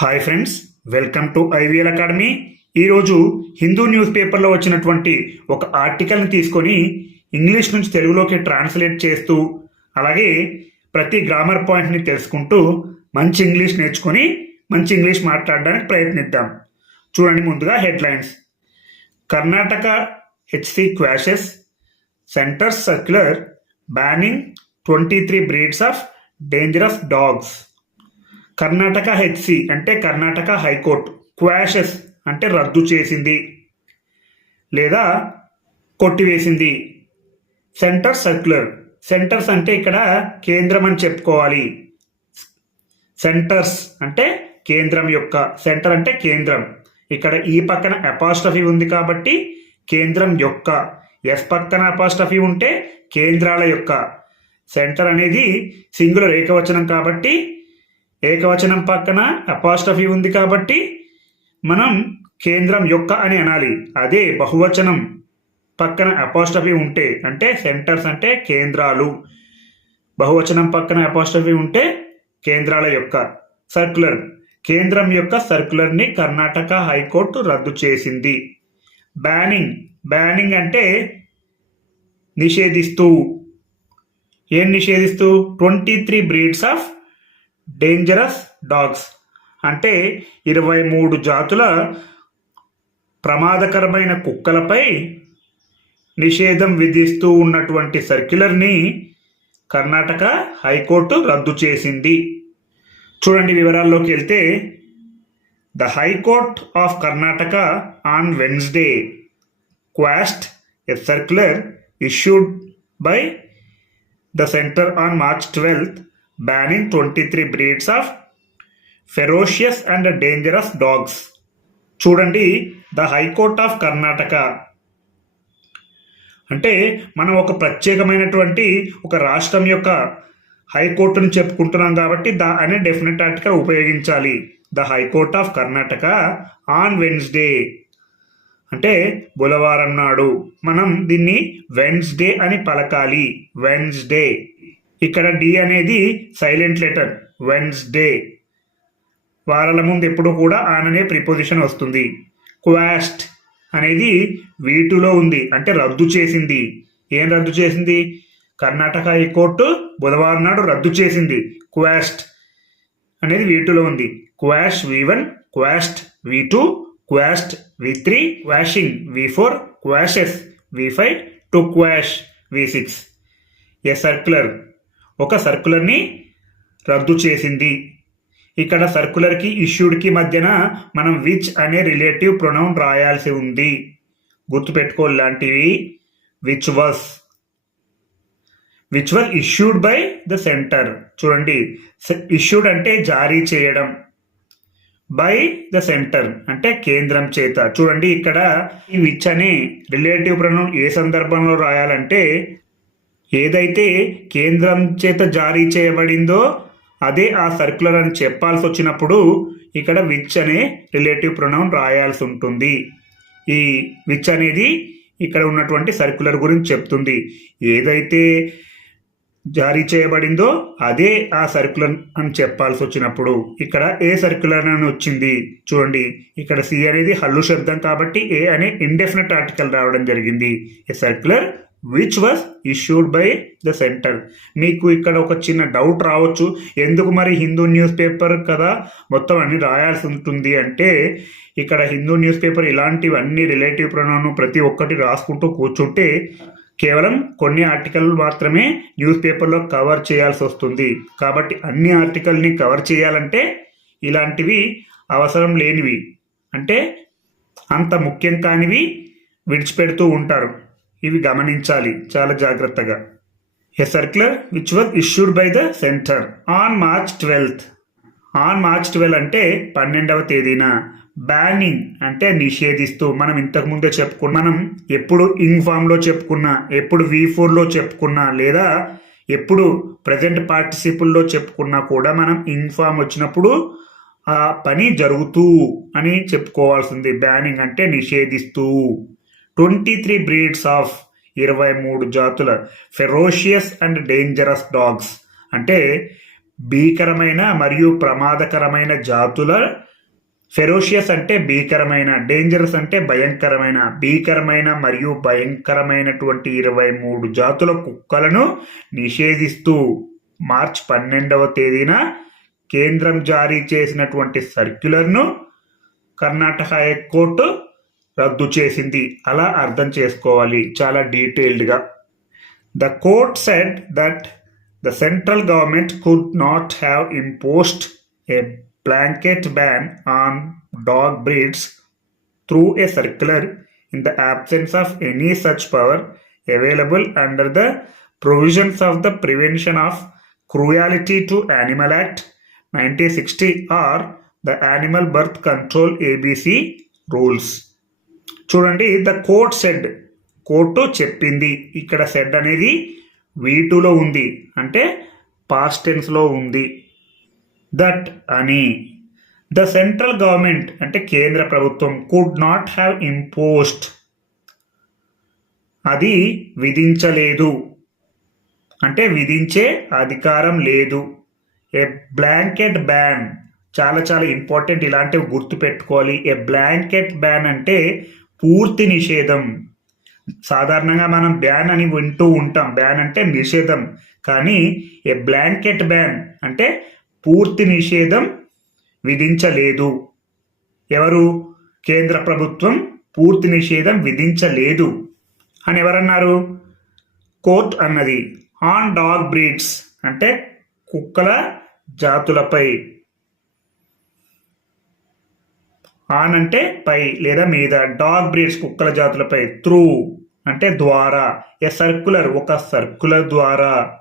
Hi friends welcome to IVL academy. ఈరోజు Hindu news పేపర్లో వచ్చినటువంటి ఒక ఆర్టికల్ని తీసుకొని ఇంగ్లీష్ నుంచి తెలుగులోకి ట్రాన్స్లేట్ చేస్తూ అలాగే ప్రతి గ్రామర్ పాయింట్ని తెలుసుకుంటూ మంచి ఇంగ్లీష్ నేర్చుకొని మంచి ఇంగ్లీష్ మాట్లాడడానికి ప్రయత్నిద్దాం. చూడండి ముందుగా headlines. Karnataka HC quashes centre circular banning twenty three breeds of dangerous dogs. Karnataka HC అంటే కర్ణాటక హైకోర్టు. క్వాషెస్ అంటే రద్దు చేసింది. లేదా కొట్టివేసింది. Centre circular. సెంటర్స్ అంటే ఇక్కడ కేంద్రం అని చెప్పుకోవాలి. సెంటర్స్ అంటే కేంద్రం యొక్క. సెంటర్ అంటే కేంద్రం. ఇక్కడ ఈ పక్కన అపాస్ట్రఫీ ఉంది కాబట్టి కేంద్రం యొక్క. ఎస్ పక్కన అపాస్ట్రఫీ ఉంటే కేంద్రాల యొక్క. సెంటర్ అనేది సింగులర్ ఏకవచనం కాబట్టి ఏకవచనం పక్కన అపాస్టఫీ ఉంది కాబట్టి మనం కేంద్రం యొక్క అని అనాలి. అదే బహువచనం పక్కన అపాస్టఫీ ఉంటే అంటే సెంటర్స్ అంటే కేంద్రాలు. బహువచనం పక్కన అపాస్టఫీ ఉంటే కేంద్రాల యొక్క సర్క్యులర్. కేంద్రం యొక్క సర్క్యులర్ని కర్ణాటక హైకోర్టు రద్దు చేసింది. బ్యానింగ్ బ్యానింగ్ అంటే నిషేధిస్తూ. ఏం నిషేధిస్తూ? Twenty three breeds of dangerous dogs అంటే ఇరవై మూడు జాతుల ప్రమాదకరమైన కుక్కలపై నిషేధం విధిస్తూ ఉన్నటువంటి సర్క్యులర్ని కర్ణాటక హైకోర్టు రద్దు చేసింది. చూడండి వివరాల్లోకి వెళ్తే the high court of Karnataka on Wednesday quashed a circular issued by the centre on March twelfth banning twenty three breeds of ferocious and dangerous dogs చూడండి the high court of Karnataka అంటే మనం ఒక ప్రత్యేకమైనటువంటి ఒక రాష్ట్రం యొక్క హైకోర్టును చెప్పుకుంటున్నాం కాబట్టి ద అనే డెఫినెట్ ఆర్టికల్ ఉపయోగించాలి. The high court of Karnataka on Wednesday అంటే బుధవారం నాడు మనం దీన్ని వెన్స్డే అని పలకాలి. వెన్స్డే ఇక్కడ డి అనేది సైలెంట్ లెటర్ వెన్స్డే వారాల ముందు ఎప్పుడూ కూడా ఆన్ అనే ప్రిపోజిషన్ వస్తుంది. క్వాస్ట్ అనేది వీటులో ఉంది అంటే రద్దు చేసింది. ఏం రద్దు చేసింది? కర్ణాటక హైకోర్టు బుధవారం నాడు రద్దు చేసింది. క్వాస్ట్ అనేది వీటులో ఉంది. Quash V one quashed V two quashed V three quashing V four quashes V five to quash V six a circular ఒక సర్కులర్ని రద్దు చేసింది. ఇక్కడ సర్కులర్కి ఇష్యూడ్కి మధ్యన మనం విచ్ అనే రిలేటివ్ ప్రొనౌన్ రాయాల్సి ఉంది. గుర్తుపెట్టుకో లాంటివి which was which was issued by the centre చూడండి. ఇష్యూడ్ అంటే జారీ చేయడం. బై ద సెంటర్ అంటే కేంద్రం చేత. చూడండి ఇక్కడ ఈ విచ్ అనే రిలేటివ్ ప్రొనౌన్ ఏ సందర్భంలో రాయాలంటే ఏదైతే కేంద్రం చేత జారీ చేయబడిందో అదే ఆ సర్క్యులర్ అని చెప్పాల్సి వచ్చినప్పుడు ఇక్కడ విచ్ అనే రిలేటివ్ ప్రొనౌన్ రాయాల్సి ఉంటుంది ఈ విచ్ అనేది ఇక్కడ ఉన్నటువంటి సర్క్యులర్ గురించి చెప్తుంది. ఏదైతే జారీ చేయబడిందో అదే ఆ సర్క్యులర్ అని చెప్పాల్సి వచ్చినప్పుడు ఇక్కడ ఏ సర్క్యులర్ అని వచ్చింది? చూడండి ఇక్కడ సి అనేది హల్లు శబ్దం కాబట్టి ఏ అనే ఇండెఫినెట్ ఆర్టికల్ రావడం జరిగింది. A circular which was issued by the centre మీకు ఇక్కడ ఒక చిన్న డౌట్ రావచ్చు. ఎందుకు మరి హిందూ న్యూస్ పేపర్ కదా మొత్తం అన్ని రాయాల్సి ఉంటుంది అంటే ఇక్కడ హిందూ న్యూస్ పేపర్ ఇలాంటివన్నీ రిలేటివ్ ప్రణాను ప్రతి ఒక్కటి రాసుకుంటూ కూర్చుంటే కేవలం కొన్ని ఆర్టికల్ మాత్రమే న్యూస్ పేపర్లో కవర్ చేయాల్సి వస్తుంది. కాబట్టి అన్ని ఆర్టికల్ని కవర్ చేయాలంటే ఇలాంటివి అవసరం లేనివి. అంటే అంత ముఖ్యం కానివి విడిచిపెడుతూ ఉంటారు. ఇవి గమనించాలి. చాలా జాగ్రత్తగా. A circular which was issued by the centre on March twelfth on March twelve అంటే పన్నెండవ తేదీన బ్యానింగ్ అంటే నిషేధిస్తూ మనం ఇంతకుముందే చెప్పుకున్న మనం ఎప్పుడు ఇంగ్ ఫామ్లో చెప్పుకున్నా ఎప్పుడు వి ఫోర్లో చెప్పుకున్నా లేదా ఎప్పుడు ప్రజెంట్ పార్టిసిపుల్లో చెప్పుకున్నా కూడా మనం ఇంగ్ ఫామ్ వచ్చినప్పుడు ఆ పని జరుగుతూ అని చెప్పుకోవాల్సింది. బ్యానింగ్ అంటే నిషేధిస్తూ. ట్వంటీ త్రీ బ్రీడ్స్ ఆఫ్ ఇరవై మూడు జాతుల ఫెరోషియస్ అండ్ డేంజరస్ డాగ్స్ అంటే భీకరమైన మరియు ప్రమాదకరమైన జాతుల ఫెరోషియస్ అంటే భీకరమైన డేంజరస్ అంటే భయంకరమైన భీకరమైన మరియు భయంకరమైనటువంటి ఇరవై మూడు జాతుల కుక్కలను నిషేధిస్తూ మార్చ్ పన్నెండవ తేదీన కేంద్రం జారీ చేసినటువంటి సర్క్యులర్ను కర్ణాటక హైకోర్టు రద్దు చేసింది. అలా అర్థం చేసుకోవాలి. చాలా డీటెయిల్డ్గా. The court said that the central government could not have imposed a blanket ban on dog breeds through a circular in the absence of any such power available under the provisions of the prevention of cruelty to animal act nineteen sixty or the animal birth control ABC rules చూడండి the court said court చెప్పింది. ఇక్కడ said అనేది వీటులో ఉంది. అంటే past టెన్స్లో ఉంది. That అని. The central government అంటే కేంద్ర ప్రభుత్వం కుడ్ నాట్ హ్యావ్ ఇంపోస్ట్ అది విధించలేదు. అంటే విధించే అధికారం లేదు. ఏ బ్లాంకెట్ బ్యాన్ చాలా చాలా ఇంపార్టెంట్ ఇలాంటివి గుర్తు పెట్టుకోవాలి. ఏ బ్లాంకెట్ బ్యాన్ అంటే పూర్తి నిషేధం. సాధారణంగా మనం బ్యాన్ అని వింటూ ఉంటాం. బ్యాన్ అంటే నిషేధం. కానీ ఏ బ్లాంకెట్ బ్యాన్ అంటే పూర్తి నిషేధం విధించలేదు. ఎవరు? కేంద్ర ప్రభుత్వం పూర్తి నిషేధం విధించలేదు. అని ఎవరన్నారు? కోర్ట్ అన్నది. ఆన్ డాగ్ బ్రీడ్స్ అంటే కుక్కల జాతులపై. ఆన్ అంటే పై లేదా మీద. డాగ్ బ్రీడ్స్ కుక్కల జాతులపై. త్రూ అంటే ద్వారా. ఏ సర్కులర్ ఒక సర్కులర్ ద్వారా.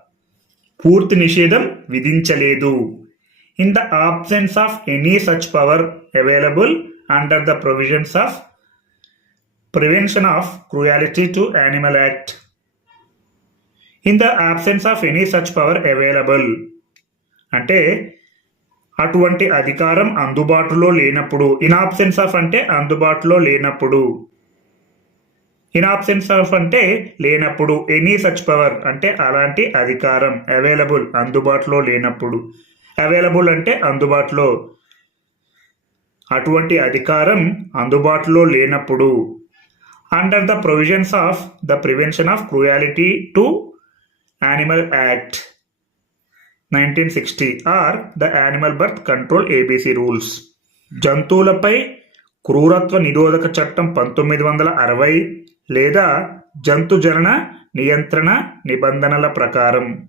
పూర్తి నిషేధం విధించలేదు. In the absence of any such power available under the provisions of prevention of cruelty to animal act in the absence of any such power available అంటే అటువంటి అధికారం అందుబాటులో లేనప్పుడు. ఇన్ ఆబ్సెన్స్ ఆఫ్ అంటే అందుబాటులో లేనప్పుడు. ఇన్ ఆబ్సెన్స్ ఆఫ్ అంటే లేనప్పుడు. ఎనీ సచ్ పవర్ అంటే అలాంటి అధికారం. అవైలబుల్ అందుబాటులో లేనప్పుడు. అవైలబుల్ అంటే అందుబాటులో. అటువంటి అధికారం అందుబాటులో లేనప్పుడు. Under the provisions of the prevention of cruelty to animal act nineteen sixty or the animal birth control ABC rules. జంతువులపై క్రూరత్వ నిరోధక చట్టం పంతొమ్మిది వందల అరవై లేదా జంతు జనన నియంత్రణ నిబంధనల ప్రకారం.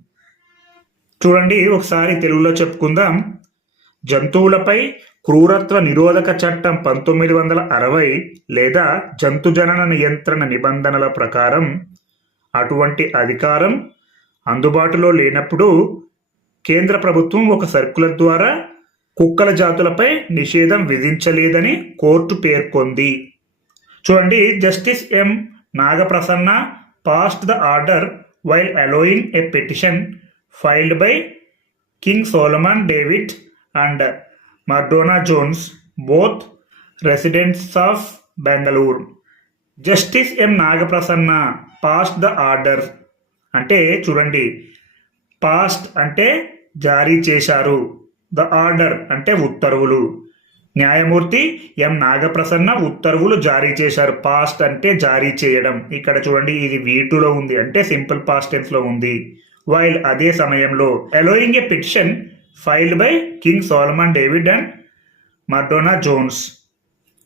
చూడండి ఒకసారి తెలుగులో చెప్పుకుందాం. జంతువులపై క్రూరత్వ నిరోధక చట్టం పంతొమ్మిది వందల అరవై లేదా జంతు జనన నియంత్రణ నిబంధనల ప్రకారం అటువంటి అధికారం అందుబాటులో లేనప్పుడు కేంద్ర ప్రభుత్వం ఒక సర్కులర్ ద్వారా కుక్కల జాతులపై నిషేధం విధించలేదని కోర్టు పేర్కొంది. చూడండి justice M. Nagaprasanna passed the order while allowing a petition filed by King Solomon David and Mardona Jones both residents of Bengaluru justice M. Nagaprasanna passed the order అంటే చూడండి పాస్ట్ అంటే జారీ చేశారు. ద ఆర్డర్ అంటే ఉత్తర్వులు. న్యాయమూర్తి ఎం. నాగప్రసన్న ఉత్తర్వులు జారీ చేశారు. పాస్ట్ అంటే జారీ చేయడం. ఇక్కడ చూడండి ఇది వీటులో ఉంది. అంటే సింపుల్ పాస్ట్ టెన్స్లో ఉంది. వైల్ అదే సమయంలో allowing a petition filed by King Solomon David and Mardona Jones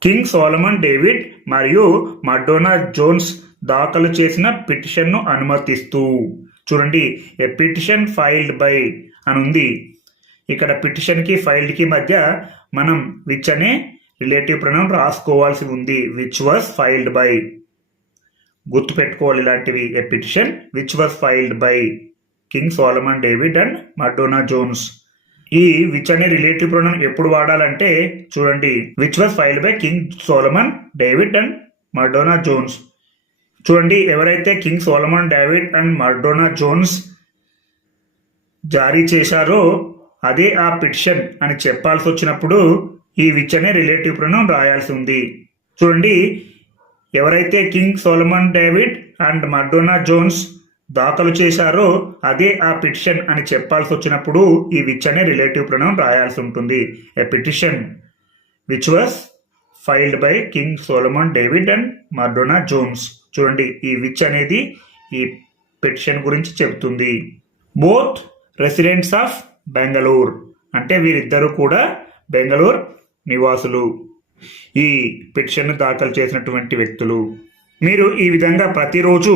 King Solomon David మరియు మర్డోనా జోన్స్ దాఖలు చేసిన పిటిషన్ను అనుమతిస్తూ. చూడండి ఏ పిటిషన్ ఫైల్డ్ బై అని ఉంది. ఇక్కడ పిటిషన్కి ఫైల్డ్కి మధ్య మనం విచ్ అనే రిలేటివ్ ప్రణం రాసుకోవాల్సి ఉంది విచ్ వాజ్ ఫైల్డ్ బై గుర్తుపెట్టుకోవాలి ఇలాంటివి a petition which was filed by King Solomon David and Mardona Jones. ఈ విచ్ అనే రిలేటివ్ ప్రణం ఎప్పుడు వాడాలంటే చూడండి which was filed by King Solomon David and Mardona Jones. చూడండి ఎవరైతే King Solomon David and Mardona Jones జారీ చేశారో అదే ఆ పిటిషన్ అని చెప్పాల్సి వచ్చినప్పుడు ఈ విచ్ అనే రిలేటివ్ ప్రణం రాయాల్సి ఉంది. చూడండి ఎవరైతే King Solomon David and Mardona Jones దాఖలు చేశారో అదే ఆ పిటిషన్ అని చెప్పాల్సి వచ్చినప్పుడు ఈ విచ్ అనే రిలేటివ్ ప్రణం రాయాల్సి ఉంటుంది. A petition which was filed by King Solomon David and Mardona Jones. చూడండి ఈ విచ్ అనేది ఈ పెటిషన్ గురించి చెబుతుంది. బోత్ రెసిడెంట్స్ ఆఫ్ బెంగళూరు అంటే వీరిద్దరూ కూడా బెంగళూరు నివాసులు. ఈ పిటిషన్ను దాఖలు చేసినటువంటి వ్యక్తులు. మీరు ఈ విధంగా ప్రతిరోజు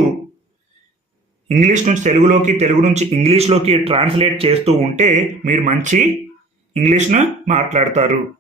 ఇంగ్లీష్ నుంచి తెలుగులోకి తెలుగు నుంచి ఇంగ్లీష్లోకి ట్రాన్స్లేట్ చేస్తూ ఉంటే మీరు మంచి ఇంగ్లీష్ను మాట్లాడతారు.